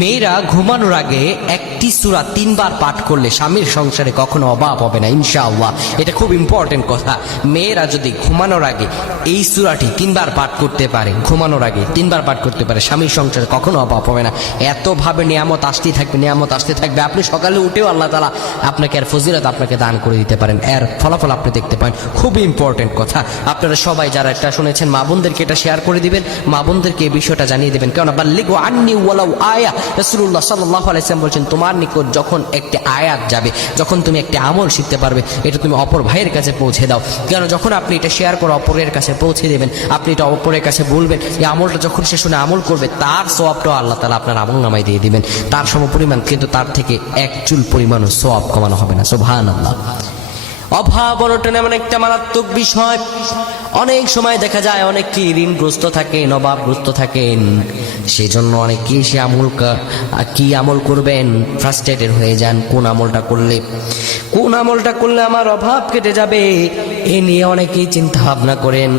মেয়েরা ঘুমানোর আগে একটি সূরা 3 বার পাঠ করলে স্বামীর সংসারে কখনো অভাব হবে না ইনশাআল্লাহ। এটা খুব ইম্পর্টেন্ট কথা। মেয়েরা যদি ঘুমানোর আগে এই সূরাটি 3 বার পাঠ করতে পারে, ঘুমানোর আগে 3 বার পাঠ করতে পারে, স্বামীর সংসারে কখনো অভাব হবে না। এতভাবে নিয়ামত আসতেই থাকবে, নিয়ামত আসতে থাকবে। আপনি সকালে উঠেও আল্লাহ তাআলা আপনাকে এর ফজিলত আপনাকে দান করে দিতে পারেন, এর ফলাফল আপনি দেখতে পান। খুব ইম্পর্টেন্ট কথা। আপনারা সবাই যারা এটা শুনেছেন মা বোনদেরকে এটা শেয়ার করে দিবেন, মা বোনদেরকে এই বিষয়টা জানিয়ে দেবেন। কেননা বাল্লিগু আন্নি ওয়ালাউ আয়া, রাসূলুল্লাহ সাল্লাল্লাহু আলাইহি ওয়াসাল্লাম বলেছেন, তোমার নিকট যখন একটি আয়াত যাবে, যখন তুমি একটি আমল শিখতে পারবে, এটা তুমি অপর ভাইয়ের কাছে পৌঁছে দাও। কেন যখন আপনি এটা শেয়ার করে অপরের কাছে পৌঁছে দেবেন, আপনি এটা অপরের কাছে বলবেন, এই আমলটা যখন সে শুনে আমল করবে, তার সওয়াবটাও আল্লাহ তাআলা আপনার আমল নামায় দিয়ে দিবেন, তার সমপরিমাণ, কিন্তু তার থেকে এক চুল পরিমাণও সওয়াব কমানো হবে না। সুবহানাল্লাহ। অভাব অনটন এমন একটা মারাত্মক বিষয়। অনেক সময় দেখা যায় অনেকেই ঋণগ্রস্ত থাকেন, অভাবগ্রস্ত থাকেন, সেজন্য অনেকেই সে কি আমল করবেন ফ্রাস্ট্রেটেড হয়ে যান। কোন আমলটা করলে আমার অভাব কেটে যাবে, এ নিয়ে অনেকেই চিন্তা ভাবনা করেন।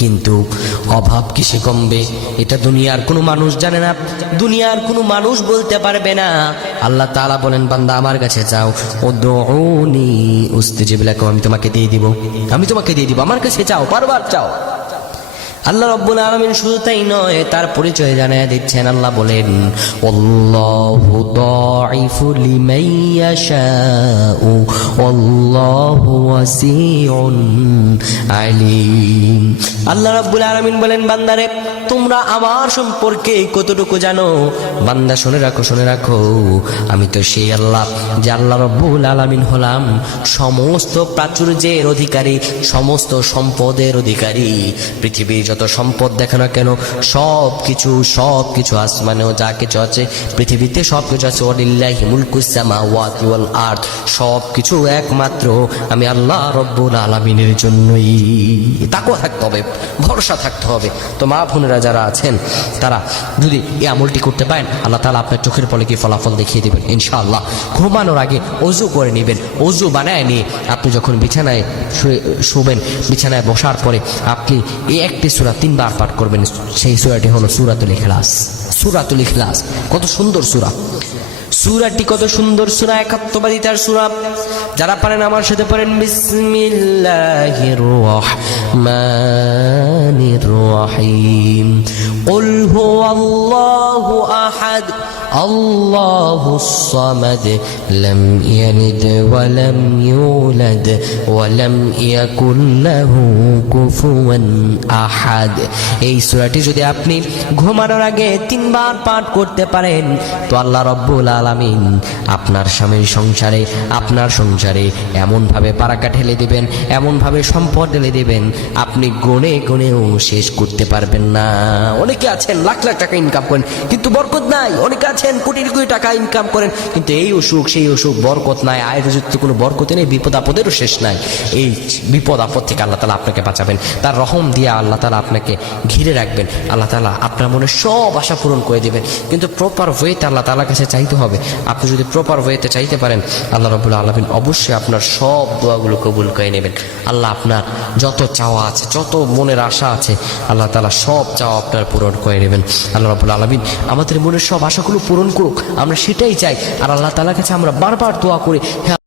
কিন্তু অভাব কিসে কমবে এটা দুনিয়ার কোনো মানুষ জানে না, দুনিয়ার কোনো মানুষ বলতে পারবে না। আল্লাহ তাআলা বলেন, বান্দা আমার কাছে চাও, উদউনি উস্তাজিব লাকুম, আমি তোমাকে দিয়ে দিব, আমার কাছে চাও, বারবার চাও। আল্লাহ রাব্বুল আলামিন শুধু তাই নয়, তার পরিচয় জানায় দিচ্ছেন। আল্লাহ বলেন, আল্লাহু দাঈফু লিমান ইয়াশাউ ওয়াল্লাহু ওয়াসিউন আলিম। আল্লাহ রাব্বুল আলামিন বলেন, বান্দারে তোমরা আমার সম্পর্কে কতটুকু জানো? বান্দা শুনে রাখো, আমি তো সেই আল্লাহ যে আল্লাহ রাব্বুল আলামিন হলাম সমস্ত প্রাচুর্যের অধিকারী, সমস্ত সম্পদের অধিকারী। পৃথিবীর যত সম্পদ দেখো না কেন, সবকিছু আসমানেও যা কিছু আছে, পৃথিবীতে সবকিছু আছে, ওয়ালিল্লাহি মুলকুস সামাওয়াতি ওয়াল আরদ, সবকিছু একমাত্র আমি আল্লাহ রাব্বুল আলামিনের জন্যই। তাকওয়া থাকতে হবে, ভরসা থাকতে হবে। তো মা বোনেরা যারা আছেন, তারা যদি এই আমলটি করতে পারেন, আল্লাহ তাআলা আপনার চোখের পলকে ফলাফল দেখিয়ে দিবেন ইনশাআল্লাহ। ঘুমানোর আগে ওযু করে নেবেন, ওযু বানায় নিয়ে আপনি যখন বিছানায় শুবেন, বিছানায় বসার পরে আপনি এই একটি সূরা 3 বার পাঠ করবেন। সেই সূরাটি হলো সূরাতুল ইখলাস। কত সুন্দর সূরাটি, কত সুন্দর সূরা, একাত্মবাদিতার সূরা। যারা পারেন আমার সাথে পড়েন, বিসমিল্লাহির রহমানির রহিম। কুল হুয়াল্লাহু আহাদ আল্লাহুস সামাদ লাম ইয়ালিদ ওয়া লাম ইউলাদ ওয়া লাম ইয়াকুল লাহু কুফুয়ান আহাদ। এই সূরাটি যদি আপনি ঘুমানোর আগে 3 বার পাঠ করতে পারেন, তো আল্লাহ রাব্বুল আলামিন আপনার স্বামীর সংসারে, আপনার সংসারে এমনভাবে বারাকা ঢেলে দিবেন, এমনভাবে সম্পদ ঢেলে দিবেন, আপনি গুণেও শেষ করতে পারবেন না। অনেকে আছেন লাখ লাখ টাকা ইনকাম করেন কিন্তু বরকত নাই, অনেকে আছেন কোটি কোটি টাকা ইনকাম করেন কিন্তু এই অসুখ সেই অসুখ, বরকত নাই, আয়ের যুক্ত কোনো বরকত নেই, বিপদ আপদেরও শেষ নাই। এই বিপদ আপদ থেকে আল্লাহ তাআলা আপনাকে বাঁচাবেন, তার রহম দিয়ে আল্লাহ তাআলা আপনাকে ঘিরে রাখবেন, আল্লাহ তাআলা আপনার মনে সব আশা পূরণ করে দিবেন। কিন্তু প্রপার ওয়েতে আল্লাহ তাআলার কাছে চাইতে হবে। আপনি যদি প্রপার ওয়েতে চাইতে পারেন, আল্লাহ রাব্বুল আলামিন অবশ্যই আপনার সব দোয়াগুলো কবুল করে নেবেন। আল্লাহ আপনার যত চাওয়া আছে, যত মনের আশা আছে, আল্লাহ তাআলা সব চাওয়া আপনার পূরণ করে নেবেন। আল্লাহ রাব্বুল আলামিন আমাদের মনের সব আশাগুলো পূরণ করুক, আমরা সেটাই চাই। আর আল্লাহ তাআলার কাছে আমরা বারবার দোয়া করি,